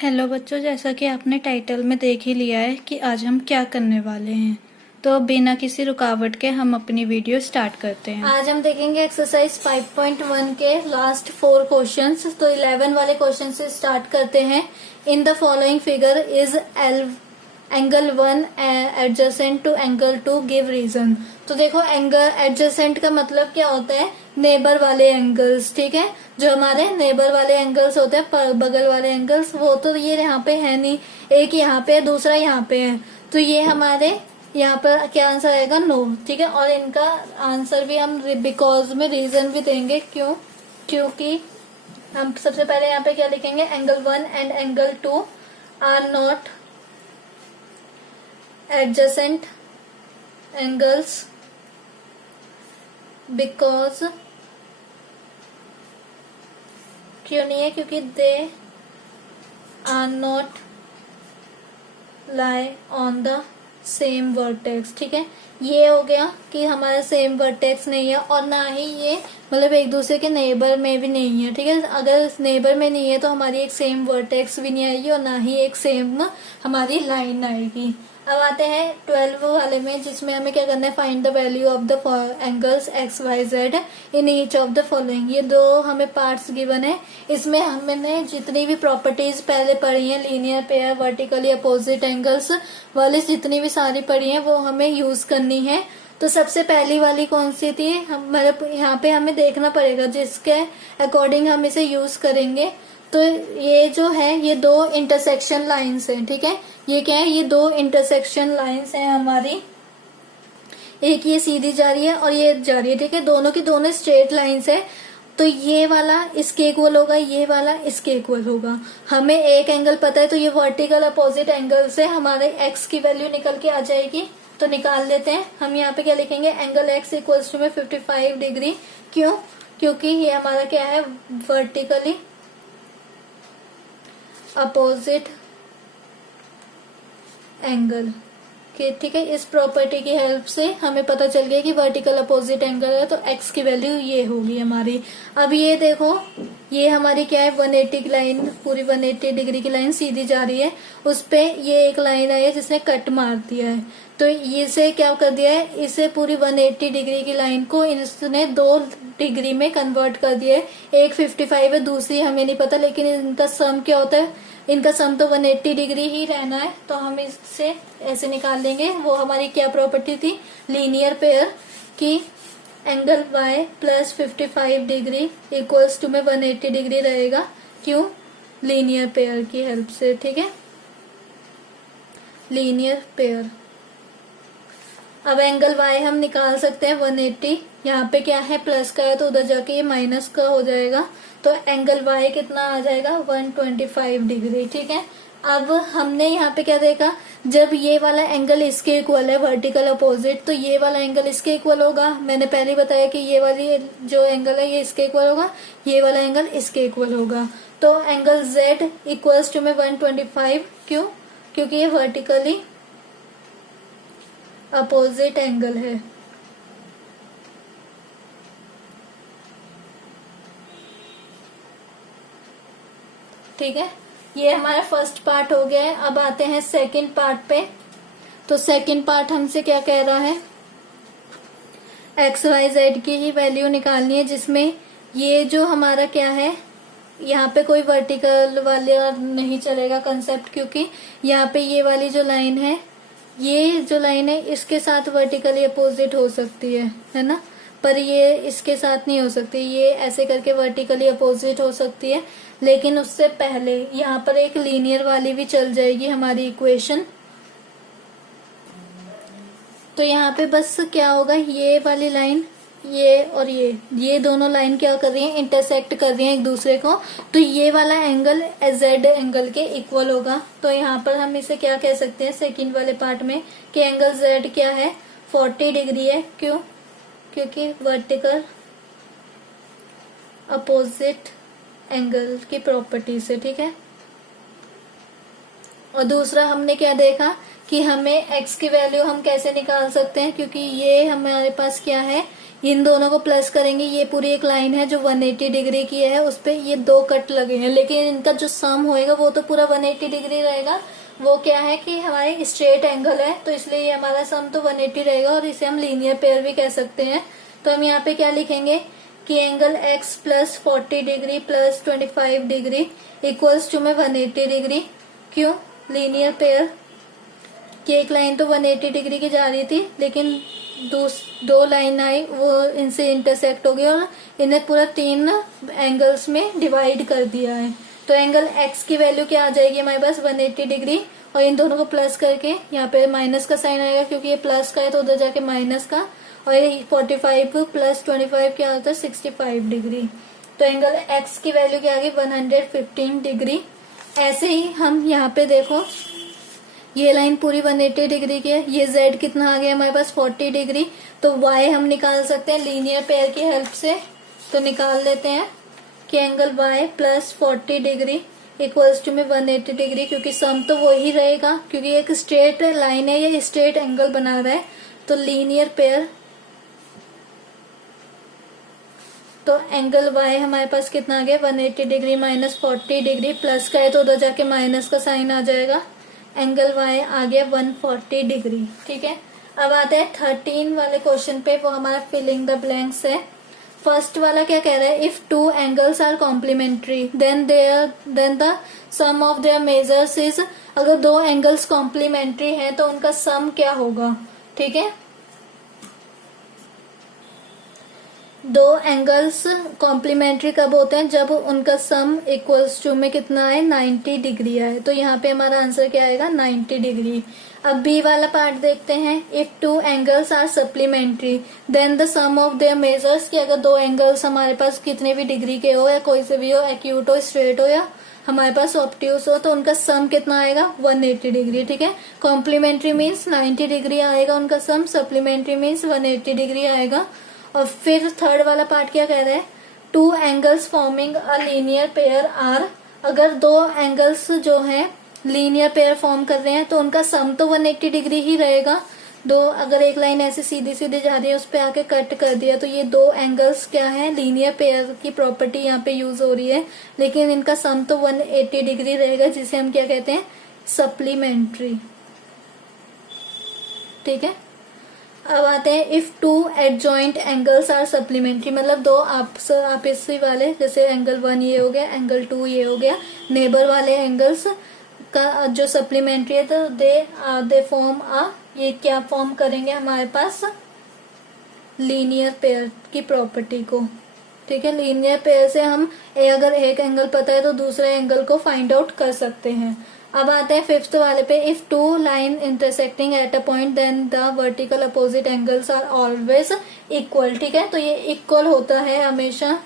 Hello बच्चों, जैसा कि आपने टाइटल में देख ही लिया है कि आज हम क्या करने वाले हैं। तो बिना किसी रुकावट के हम अपनी वीडियो स्टार्ट करते हैं। आज हम देखेंगे एक्सरसाइज 5.1 के लास्ट 4 क्वेश्चंस। तो 11 वाले क्वेश्चन से स्टार्ट करते हैं। In the following figure is angle 1 adjacent to angle 2, give reason. तो देखो, एंगल एडजेसेंट का मतलब क्या होता है? नेबर वाले एंगल्स। ठीक है, जो हमारे नेबर वाले एंगल्स होते हैं, बगल वाले एंगल्स, वो तो ये यहाँ पे है नहीं। एक यहाँ पे है, दूसरा यहाँ पे है, तो ये हमारे यहाँ पर क्या आंसर आएगा? नो। ठीक है, और इनका आंसर भी हम बिकॉज में रीजन भी देंगे। क्यों? क्योंकि हम सबसे पहले यहाँ पे क्या लिखेंगे? Angle 1 and angle 2 are not adjacent angles because क्यों नहीं है? क्योंकि they are not lie on the same vertex। ठीक है, ये हो गया कि हमारा सेम वर्टेक्स नहीं है, और ना ही ये मतलब एक दूसरे के नेबर में भी नहीं है। ठीक है, अगर नेबर में नहीं है तो हमारी एक सेम वर्टेक्स भी नहीं आएगी, और ना ही एक सेम हमारी लाइन आएगी। अब आते हैं 12 वाले में, जिसमें हमें क्या करना है? Find the value of the angles x y z in each of the following. ये दो हमें पार्ट्स गिवन है। इसमें हमने जितनी भी प्रॉपर्टीज पहले पढ़ी है, linear pair, vertically opposite angles वाली जितनी भी सारी पढ़ी है, वो हमें यूज करनी है। तो सबसे पहली वाली कौन सी थी? हम मतलब यहाँ पे हमें देखना पड़ेगा जिसके अकॉर्डिंग हम इसे यूज करेंगे। तो ये जो है, ये दो इंटरसेक्शन लाइंस हैं। ठीक है, ये क्या है? ये दो इंटरसेक्शन लाइंस हैं हमारी। एक ये सीधी जा रही है और ये जा रही है। ठीक है, दोनों की दोनों स्ट्रेट लाइंस है। तो ये वाला इसके इक्वल होगा, ये वाला इसके इक्वल होगा। हमें एक एंगल पता है, तो ये वर्टिकल अपोजिट एंगल से हमारे एक्स की वैल्यू निकल के आ जाएगी। तो निकाल लेते हैं। हम यहाँ पे क्या लिखेंगे? एंगल एक्स इक्वल्स टू में 55 डिग्री। क्यों? क्योंकि ये हमारा क्या है? वर्टिकली अपोजिट एंगल के। ठीक है, इस प्रॉपर्टी की हेल्प से हमें पता चल गया कि वर्टिकल अपोजिट एंगल है, तो एक्स की वैल्यू ये होगी हमारी। अब ये देखो, ये हमारी क्या है? 180 की लाइन, पूरी 180 डिग्री की लाइन सीधी जा रही है। उस पे ये एक लाइन आई है जिसने कट मार दिया है। तो इसे क्या कर दिया है? इसे पूरी 180 डिग्री की लाइन को इसने 2 डिग्री में कन्वर्ट कर दिया है। एक 55 है, दूसरी हमें नहीं पता, लेकिन इनका सम क्या होता है? इनका सम तो 180 डिग्री ही रहना है। तो हम इससे ऐसे निकाल लेंगे। वो हमारी क्या प्रॉपर्टी थी? लीनियर पेयर की angle y plus 55 degree equals to में 180 डिग्री रहेगा। क्यों? लीनियर पेयर की हेल्प से। ठीक है, लीनियर पेयर। अब एंगल y हम निकाल सकते हैं 180। यहाँ पे क्या है? प्लस का है, तो उधर जाके ये माइनस का हो जाएगा। तो एंगल y कितना आ जाएगा? 125 डिग्री। ठीक है, अब हमने यहाँ पे क्या देखा? जब ये वाला एंगल इसके इक्वल है, वर्टिकल अपोजिट, तो ये वाला एंगल इसके इक्वल होगा। मैंने पहले बताया कि ये वाली जो एंगल है ये इसके इक्वल होगा, ये वाला एंगल इसके इक्वल होगा। तो एंगल z इक्वल्स टू में 125। क्यों? क्योंकि ये वर्टिकली अपोजिट एंगल है। ठीक है, ये हमारा फर्स्ट पार्ट हो गया है। अब आते हैं सेकंड पार्ट पे। तो सेकंड पार्ट हमसे क्या कह रहा है? एक्स वाई जेड की ही वैल्यू निकालनी है, जिसमें ये जो हमारा क्या है, यहाँ पे कोई वर्टिकल वाला नहीं चलेगा कंसेप्ट, क्योंकि यहाँ पे ये वाली जो लाइन है, ये जो लाइन है इसके साथ वर्टिकली अपोजिट हो सकती है ना, पर ये इसके साथ नहीं हो सकती। ये ऐसे करके वर्टिकली अपोजिट हो सकती है, लेकिन उससे पहले यहाँ पर एक लीनियर वाली भी चल जाएगी हमारी इक्वेशन। तो यहाँ पे बस क्या होगा? ये वाली लाइन, ये और ये दोनों लाइन क्या कर रही है? इंटरसेक्ट कर रही है एक दूसरे को। तो ये वाला एंगल जेड एंगल के इक्वल होगा। तो यहाँ पर हम इसे क्या कह सकते हैं सेकंड वाले पार्ट में, कि एंगल जेड क्या है? 40 डिग्री है। क्यों? क्योंकि वर्टिकल अपोजिट एंगल की प्रॉपर्टी से। ठीक है, और दूसरा हमने क्या देखा कि हमें x की वैल्यू हम कैसे निकाल सकते हैं? क्योंकि ये हमारे पास क्या है? इन दोनों को प्लस करेंगे, ये पूरी एक लाइन है जो 180 डिग्री की है, उस पे ये दो कट लगे हैं, लेकिन इनका जो सम होएगा वो तो पूरा 180 डिग्री रहेगा। वो क्या है कि हमारे स्ट्रेट एंगल है, तो इसलिए ये हमारा सम तो 180 रहेगा, और इसे हम लीनियर पेयर भी कह सकते हैं। तो हम यहाँ पे क्या लिखेंगे कि angle x plus 40 degree plus 25 degree equals to में 180 डिग्री। क्यों? लीनियर पेयर की एक लाइन तो 180 डिग्री की जा रही थी, लेकिन दो लाइन आई वो इनसे इंटरसेक्ट हो गई और इन्हें पूरा 3 एंगल्स में डिवाइड कर दिया है। तो एंगल x की वैल्यू क्या आ जाएगी हमारे पास 180 डिग्री, और इन दोनों को प्लस करके यहाँ पे माइनस का साइन आएगा क्योंकि ये प्लस का है, तो उधर जाके माइनस का, और ये 45 प्लस 25 क्या होता है 65 डिग्री। तो एंगल x की वैल्यू क्या आ गई 115 डिग्री। ऐसे ही हम यहाँ पे देखो ये लाइन पूरी 180 डिग्री की है, ये z कितना आ गया हमारे पास 40 डिग्री। तो y हम निकाल सकते हैं लीनियर पेयर की हेल्प से, तो निकाल लेते हैं कि angle y plus 40 degree equals to में 180 डिग्री, क्योंकि सम तो वो ही रहेगा क्योंकि एक स्ट्रेट लाइन है, ये स्ट्रेट एंगल बना रहा है। तो लीनियर पेयर, तो एंगल y हमारे पास कितना आ गया 180 डिग्री माइनस 40 डिग्री, प्लस का है तो उधर जाके माइनस का साइन आ जाएगा, एंगल y आ गया 140 डिग्री। ठीक है, अब आते हैं 13 वाले क्वेश्चन पे, वो हमारा फिलिंग द ब्लैंक्स है। फर्स्ट वाला क्या कह रहा है, if two angles are complementary then the sum of their measures is, अगर दो एंगल्स कॉम्प्लीमेंट्री हैं तो उनका सम क्या होगा। ठीक है, दो एंगल्स कॉम्प्लीमेंट्री कब होते हैं, जब उनका सम इक्वल्स टू में कितना है 90 डिग्री आए। तो यहाँ पे हमारा आंसर क्या आएगा 90 डिग्री। अब बी वाला पार्ट देखते हैं, if two angles are supplementary then the sum of their measures, कि अगर दो एंगल्स हमारे पास कितने भी डिग्री के हो या कोई से भी हो, एक्यूट हो, स्ट्रेट हो या हमारे पास ऑब्ट्यूस हो, तो उनका सम कितना आएगा 180 डिग्री। ठीक है, कॉम्प्लीमेंट्री मीन्स 90 डिग्री आएगा उनका सम, सप्लीमेंट्री मीन्स 180 डिग्री आएगा। और फिर थर्ड वाला पार्ट क्या कह रहा है, two angles forming a linear pair are, अगर दो एंगल्स जो हैं लीनियर पेयर फॉर्म कर रहे हैं तो उनका सम तो 180 डिग्री ही रहेगा। दो, अगर एक लाइन ऐसे सीधी सीधी जा रही है उस पे आके कट कर दिया, तो ये दो एंगल्स क्या है लीनियर पेयर की प्रॉपर्टी यहाँ पे यूज हो रही है, लेकिन इनका सम तो 180 डिग्री रहेगा, जिसे हम क्या कहते हैं सप्लीमेंट्री। ठीक है, अब आते हैं if two adjoint angles are supplementary, मतलब दो आपसी वाले, जैसे एंगल 1 ये हो गया, एंगल 2 ये हो गया, नेबर वाले एंगल्स का जो सप्लीमेंट्री है, तो दे फॉर्म ये क्या फॉर्म करेंगे हमारे पास लीनियर पेयर की प्रॉपर्टी को। ठीक है, लीनियर पेयर से हम अगर एक एंगल पता है तो दूसरे एंगल को फाइंड आउट कर सकते हैं। अब आते हैं फिफ्थ वाले पे, if two line intersecting at a point then the vertical opposite angles are always equal. ठीक है, तो ये इक्वल होता है हमेशा।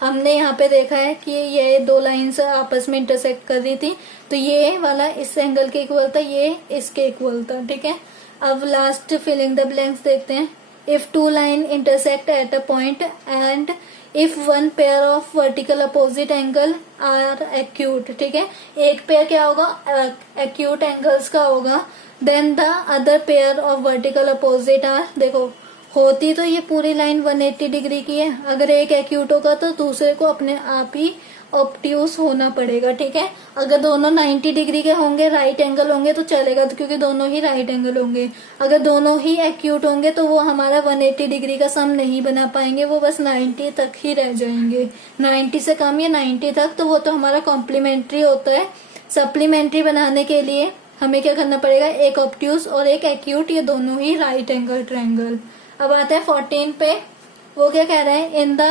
हमने यहाँ पे देखा है कि ये दो लाइंस आपस में इंटरसेक्ट कर रही थी, तो ये वाला इस एंगल के इक्वल था, ये इसके इक्वल था। ठीक है, अब लास्ट फिलिंग द ब्लैंक्स देखते हैं, if two line intersect at a point and if one pair of vertical opposite angle are acute. ठीक है, एक पेयर क्या होगा एक्यूट एंगल्स का होगा, then the other pair of vertical opposite are, देखो होती तो ये पूरी लाइन 180 डिग्री की है, अगर एक एक्यूट होगा तो दूसरे को अपने आप ही ऑब्ट्यूस होना पड़ेगा। ठीक है, अगर दोनों 90 डिग्री के होंगे, राइट एंगल होंगे तो चलेगा, तो क्योंकि दोनों ही राइट एंगल होंगे। अगर दोनों ही एक्यूट होंगे तो वो हमारा 180 डिग्री का सम नहीं बना पाएंगे, वो बस 90 तक ही रह जाएंगे, 90 से कम या 90 तक, तो वो तो हमारा कॉम्प्लीमेंट्री होता है। सप्लीमेंट्री बनाने के लिए हमें क्या करना पड़ेगा, एक ऑब्ट्यूस और एक एक्यूट, ये दोनों ही राइट एंगल ट्रायंगल। अब आता है 14 पे, वो क्या कह रहा है, इन द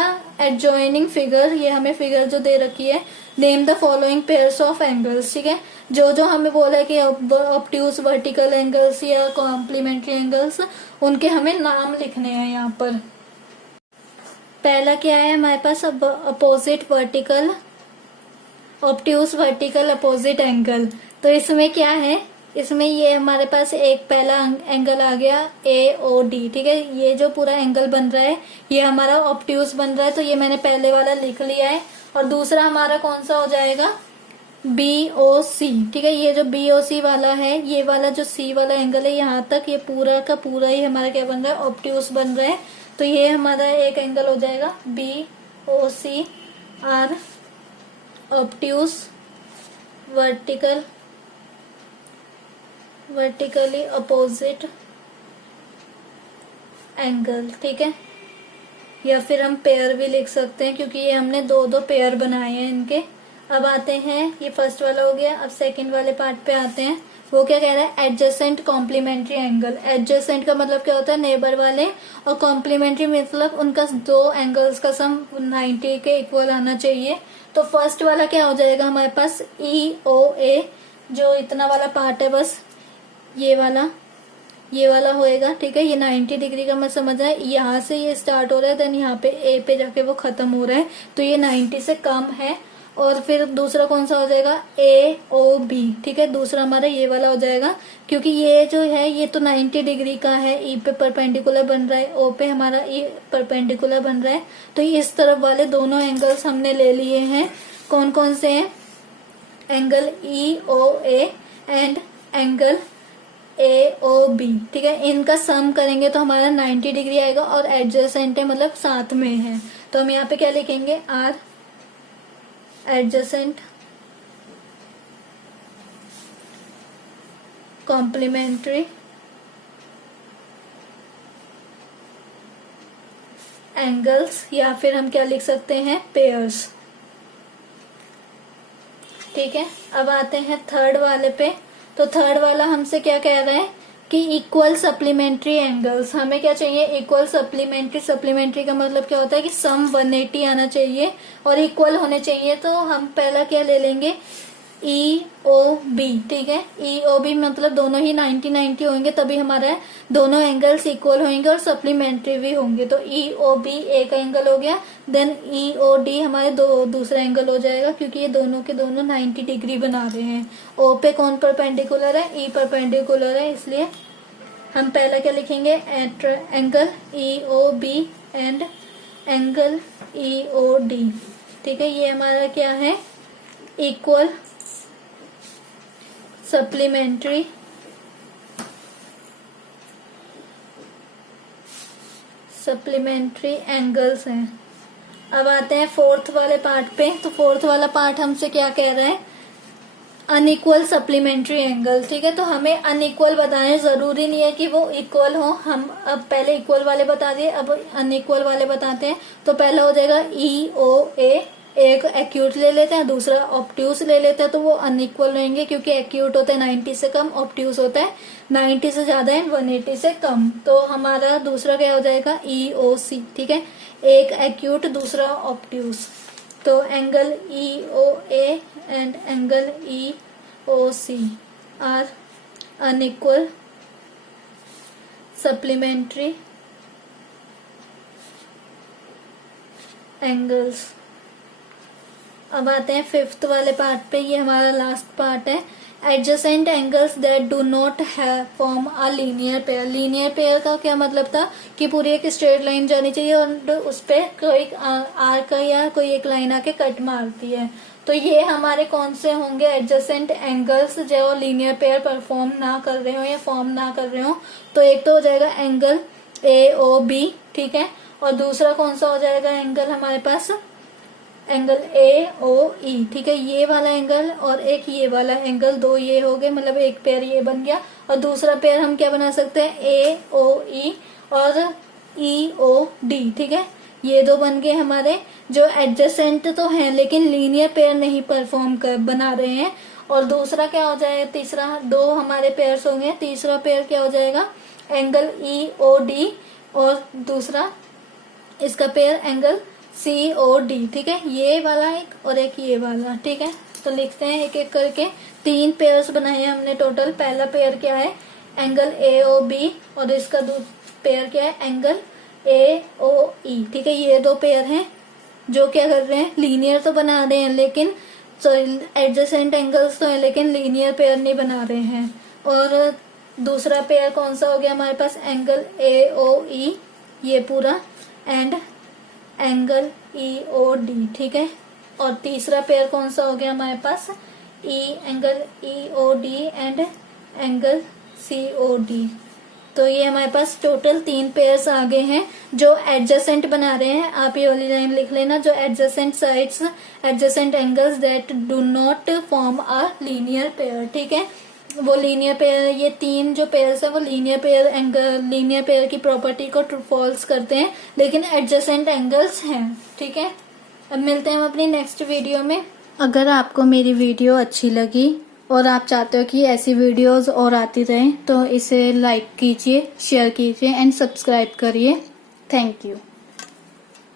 एडजॉइनिंग फिगर, ये हमें फिगर जो दे रखी है, name the following pairs of angles. ठीक है, जो जो हमें बोला है कि ऑब्ट्यूस वर्टिकल एंगल्स या कॉम्प्लीमेंट्री एंगल्स, उनके हमें नाम लिखने हैं यहाँ पर। पहला क्या है हमारे पास, opposite vertical, obtuse vertical opposite angle. तो इसमें क्या है, इसमें ये हमारे पास एक पहला एंगल आ गया AOD। ठीक है, ये जो पूरा एंगल बन रहा है ये हमारा ऑब्ट्यूस बन रहा है, तो ये मैंने पहले वाला लिख लिया है। और दूसरा हमारा कौन सा हो जाएगा BOC। ठीक है, ये जो BOC वाला है, ये वाला जो C वाला एंगल है यहाँ तक, ये पूरा का पूरा ही हमारा क्या बन रहा है ऑब्ट्यूस बन रहा है, तो ये हमारा एक एंगल हो जाएगा BOC are obtuse vertically opposite angle, ठीक है। या फिर हम पेयर भी लिख सकते हैं क्योंकि ये हमने दो दो पेयर बनाए हैं इनके। अब आते हैं, ये फर्स्ट वाला हो गया, अब सेकंड वाले पार्ट पे आते हैं। वो क्या कह रहा है, एडजेसेंट कॉम्प्लीमेंट्री एंगल। एडजेसेंट का मतलब क्या होता है, नेबर वाले, और कॉम्प्लीमेंट्री मतलब उनका दो एंगल्स का सम 90 के इक्वल आना चाहिए। तो फर्स्ट वाला क्या हो जाएगा हमारे पास, EOA, जो इतना वाला पार्ट है बस ये वाला होएगा, ठीक है। ये 90 डिग्री का मैं समझ रहा है, यहाँ से ये स्टार्ट हो रहा है, देन यहाँ पे ए पे जाके वो खत्म हो रहा है, तो ये 90 से कम है। और फिर दूसरा कौन सा हो जाएगा, AOB, ठीक है। दूसरा हमारा ये वाला हो जाएगा, क्योंकि ये जो है ये तो 90 डिग्री का है, ई पे परपेंडिकुलर बन रहा है, ओ पे हमारा ई परपेंडिकुलर बन रहा है। तो इस तरफ वाले दोनों एंगल्स हमने ले लिए हैं। कौन कौन से हैं, angle EOA and angle AOB, ठीक है। इनका सम करेंगे तो हमारा 90 डिग्री आएगा, और एडजेसेंट है मतलब साथ में है। तो हम यहाँ पे क्या लिखेंगे, आर एडजेसेंट कॉम्प्लीमेंट्री एंगल्स, या फिर हम क्या लिख सकते हैं, पेयर्स, ठीक है। अब आते हैं थर्ड वाले पे। तो थर्ड वाला हमसे क्या कह रहा है कि इक्वल सप्लीमेंट्री एंगल्स। हमें क्या चाहिए, इक्वल सप्लीमेंट्री। सप्लीमेंट्री का मतलब क्या होता है कि सम 180 आना चाहिए और इक्वल होने चाहिए। तो हम पहला क्या ले लेंगे, EOB, ठीक है। EOB मतलब दोनों ही 90-90 होंगे, तभी हमारा दोनों एंगल्स इक्वल होंगे और सप्लीमेंट्री भी होंगे। तो EOB एक एंगल हो गया, देन EOD हमारे दूसरा एंगल हो जाएगा, क्योंकि ये दोनों के दोनों 90 डिग्री बना रहे हैं। O पे कौन परपेंडिकुलर है, E परपेंडिकुलर है, इसलिए हम पहला क्या लिखेंगे, angle EOB and angle EOD, ठीक है। ये हमारा क्या है, इक्वल सप्लीमेंट्री एंगल्स हैं। अब आते हैं फोर्थ वाले पार्ट पे। तो फोर्थ वाला पार्ट हमसे क्या कह रहा है, अनइक्वल सप्लीमेंट्री एंगल, ठीक है। तो हमें अनइक्वल बताने, जरूरी नहीं है कि वो इक्वल हो। हम अब पहले इक्वल वाले बता दिए, अब अनइक्वल वाले बताते हैं। तो पहला हो जाएगा EOA, एक एक्यूट ले लेते हैं, दूसरा ऑब्ट्यूज ले लेते हैं, तो वो अनइक्वल रहेंगे, क्योंकि एक्यूट होता है 90 से कम, ऑब्ट्यूज होता है 90 से ज्यादा एंड 180 से कम। तो हमारा दूसरा क्या हो जाएगा, EOC, ठीक है। एक एक्यूट, दूसरा ऑब्ट्यूज। तो angle EOA and angle EOC are unequal supplementary angles. अब आते हैं फिफ्थ वाले पार्ट पे, ये हमारा लास्ट पार्ट है। Adjacent angles that do not have form a linear pair. Linear pair का क्या मतलब था कि पूरी एक स्ट्रेट लाइन जानी चाहिए और उस पे कोई आर्क या कोई एक लाइन आके कट मारती है। तो ये हमारे कौन से होंगे, एडजेसेंट एंगल्स जो लीनियर पेयर परफॉर्म ना कर रहे हो या फॉर्म ना कर रहे हो। तो एक तो हो जाएगा एंगल AOB, ठीक है। और दूसरा कौन सा हो जाएगा एंगल हमारे पास, एंगल AOE, ठीक है। ये वाला एंगल और एक ये वाला एंगल, दो ये हो गए, मतलब एक पेयर ये बन गया। और दूसरा पेयर हम क्या बना सकते हैं, AOE और EOD, ठीक है। ये दो बन गए हमारे, जो एडजेसेंट तो हैं लेकिन लीनियर पेयर नहीं परफॉर्म कर बना रहे हैं। और दूसरा क्या हो जाएगा, तीसरा, दो हमारे पेयर्स होंगे। तीसरा पेयर क्या हो जाएगा, एंगल EOD और दूसरा इसका पेयर एंगल COD, ठीक है। ये वाला एक और एक ये वाला, ठीक है। तो लिखते हैं एक एक करके। 3 पेयर्स बनाए हैं हमने टोटल। पहला पेयर क्या है, एंगल AOB, और इसका पेयर क्या है, एंगल AOE, ठीक है। ये दो पेयर हैं जो क्या कर रहे हैं, लीनियर तो बना रहे हैं, लेकिन एडजेसेंट एंगल्स तो है लेकिन लीनियर पेयर नहीं बना रहे हैं। और दूसरा पेयर कौन सा हो गया हमारे पास, एंगल AOE, ये पूरा, एंड एंगल EOD, ठीक है। और तीसरा पेयर कौन सा हो गया हमारे पास, angle EOD and angle COD, तो ये हमारे पास टोटल 3 पेयर्स आ गए हैं जो एडजेसेंट बना रहे हैं। आप ये वाली लाइन लिख लेना, जो adjacent sides, adjacent angles that do not form a linear pair. ठीक है, वो लीनियर पेयर, ये 3 जो पेयर्स है वो linear pair angle, linear pair की प्रॉपर्टी को ट्रू फॉल्स करते हैं, लेकिन एडजेसेंट एंगल्स हैं। ठीक है, अब मिलते हैं हम अपनी नेक्स्ट वीडियो में। अगर आपको मेरी वीडियो अच्छी लगी और आप चाहते हो कि ऐसी वीडियोस और आती रहें तो इसे लाइक कीजिए, शेयर कीजिए एंड सब्सक्राइब करिए। Thank you.